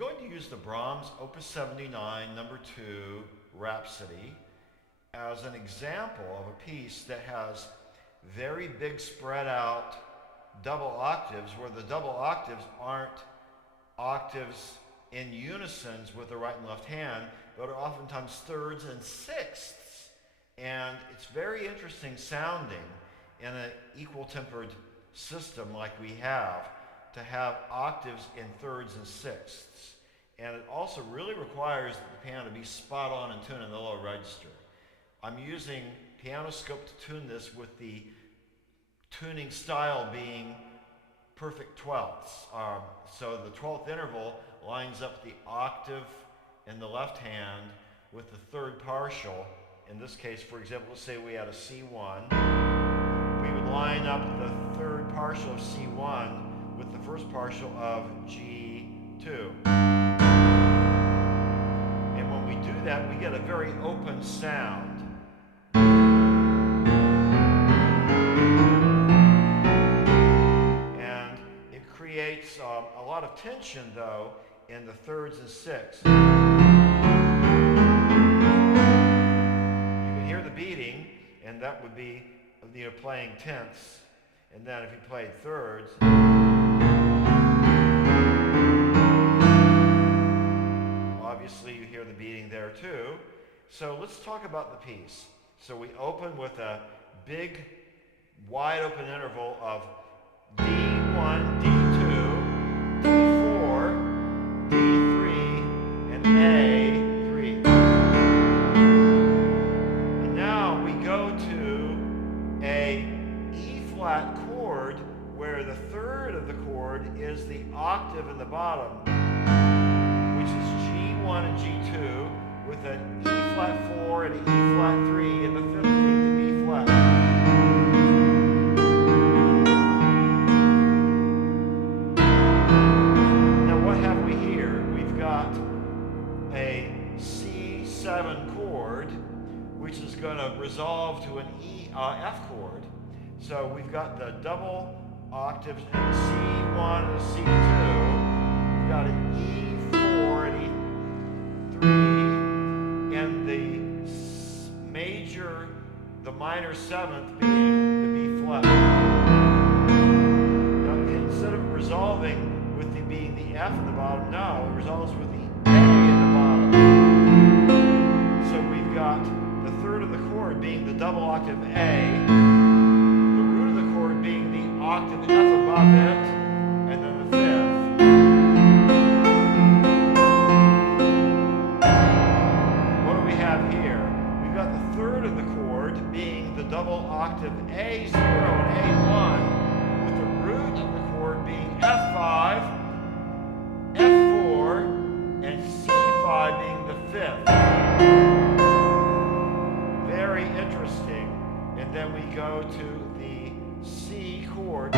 going to use the Brahms Opus 79 number 2 Rhapsody as an example of a piece that has very big spread out double octaves, where the double octaves aren't octaves in unison with the right and left hand, but are oftentimes thirds and sixths. And it's very interesting sounding in an equal tempered system like we have, to have octaves in thirds and sixths. And it also really requires the piano to be spot on in tune in the low register. I'm using piano scope to tune this with the tuning style being perfect twelfths. So the 12th interval lines up the octave in the left hand with the third partial. In this case, for example, let's say we had a C1. We would line up the third partial of C1 with the first partial of G2. And when we do that, we get a very open sound. And it creates a lot of tension, though, in the thirds and sixths. You can hear the beating, and that would be playing tenths. And then if you played thirds, obviously you hear the beating there too. So let's talk about the piece. So we open with a big, wide open interval of D1, D2, D4, D3, and A3. And now we go to a E-flat chord where the third of the chord is the octave in the bottom, which is G1 and G2, with an E-flat 4 and an E-flat 3, and the fifth being the B-flat. Now what have we here? We've got a C7 chord, which is going to resolve to an F chord. So we've got the double octaves in the C1 and the C2. We've got an E4 and E3, and the major, the minor seventh being the B flat. Now, instead of resolving with the being the F at the bottom, no, it resolves with the A at the bottom. So we've got the third of the chord being the double octave A, the root of the chord being the octave F above it, and then the fifth. What do we have here? We've got the third of the chord being the double octave A0 and A1, with the root of the chord being F5, F4, and C5 being the fifth. Very interesting. And then we go to the C chord.